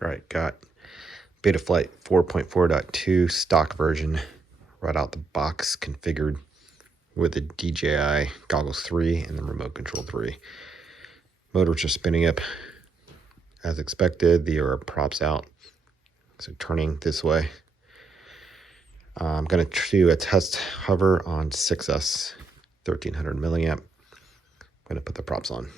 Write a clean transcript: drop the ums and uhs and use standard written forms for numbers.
All right, got Betaflight 4.4.2 stock version right out the box configured with the DJI Goggles 3 and the Remote Control 3. Motors are spinning up as expected. The props out, so turning this way. I'm going to do a test hover on 6S 1300 milliamp. I'm going to put the props on.